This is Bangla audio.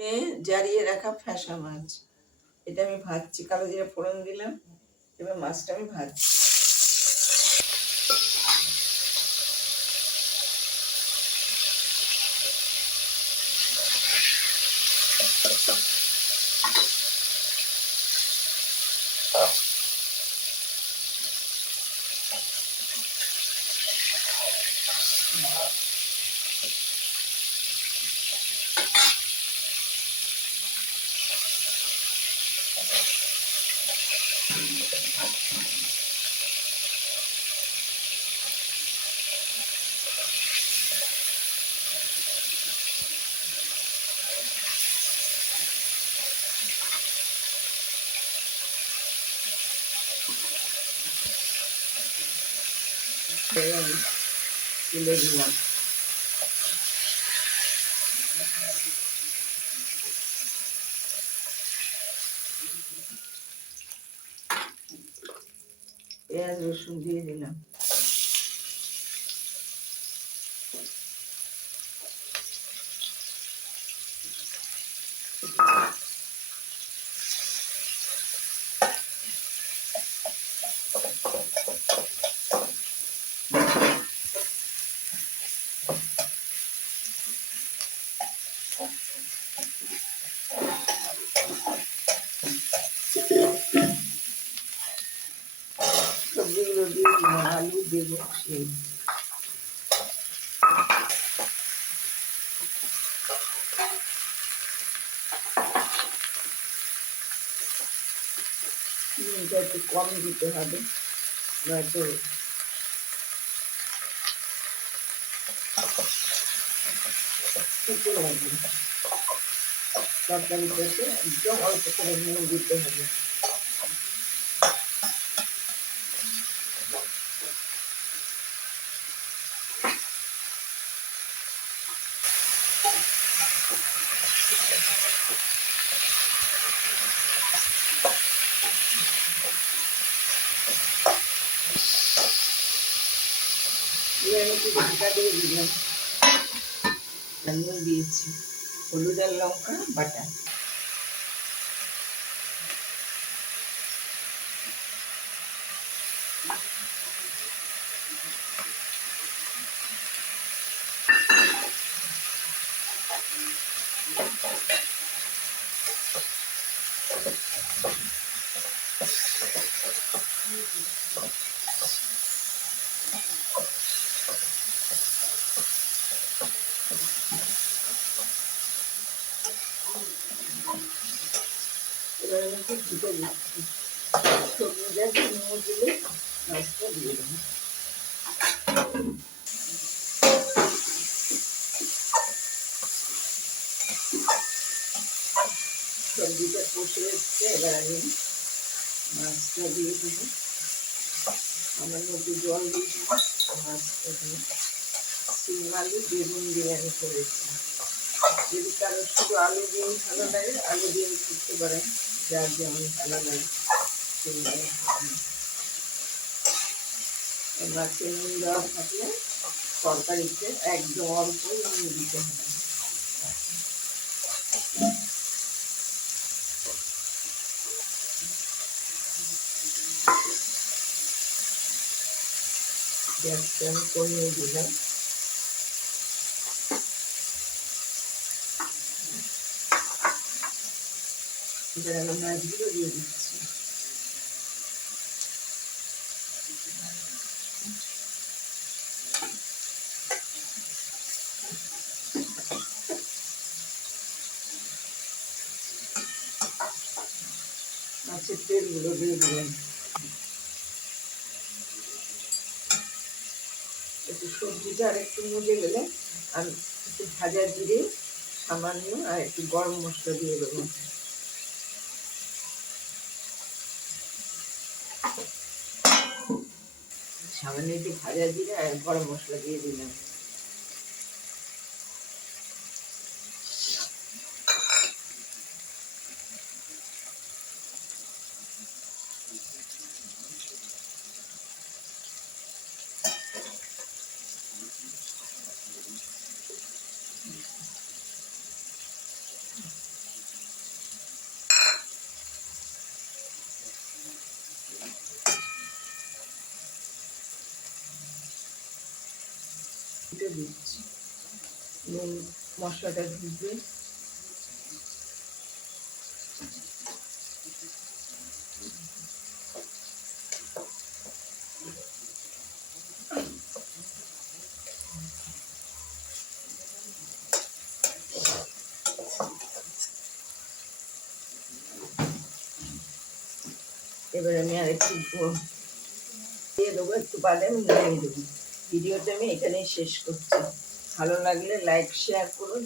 নে জারিয়ে রাখা ফ্যাসা মাছ, এটা আমি ভাজছি, কালো জিরে ফোড়ন দিলাম। এবার মাছটা আমি ভাজছি। আমি তুলে দিলাম। পেঁয়াজ রসুন দিয়ে দিলাম। সবজিগুলো দিয়ে দিলাম, আলু দেবো সেই। চিনিটা একটু কম দিতে হবে, নয়তো খেতে লাগবে। তরকারিটাতে একদম অল্প করে নুন দিতে হবে। এবার একটু ঢাকা দিয়ে দিলাম। নুন দিয়েছি, হলুদ আর লঙ্কা বাটা। এবার আমি একটু ঢুকে দিচ্ছি। সবজিটা নুন দিলে মাছটা দিয়ে দেবো। সবজিটা কষে এসছে, এবার আমি মাছটা দিয়ে দেবো। আমার মধ্যে জল দিয়ে দেবো, মাছটা দিয়ে। শিম আলু বেগুন দিয়ে আমি করেছি। যদি কারো শুধু আলু দিয়েও ভালো লাগে, আলু দিয়েও করতে পারেন, যার যেমন ভালো লাগে। মাছে নুন দেওয়া থাকলে তরকারিতে একদম অল্প নুন দিতে হবে। গ্যাসটা আমি কমিয়ে দিলাম। এবার আমি মাছগুলো দিয়ে দিচ্ছি। মাছের তেলগুলো দিয়ে দিলাম। একটু সবজিটা আর একটু মজে গেলে আমি একটু ভাজা জিরে সামান্য আর একটু গরম মশলা দিয়ে দেবো। সামান্য একটু ভাজা জিরে আর গরম মশলা দিয়ে দিলাম। মিনিটও দিচ্ছি। নুন মশলাটা ভিজবে। এবার আমি আর একটু দিয়ে দেবো, একটু বাদে আমি নামিয়ে দেবো। ভিডিওটা আমি এখানেই শেষ করছি। ভালো লাগলে লাইক শেয়ার করুন।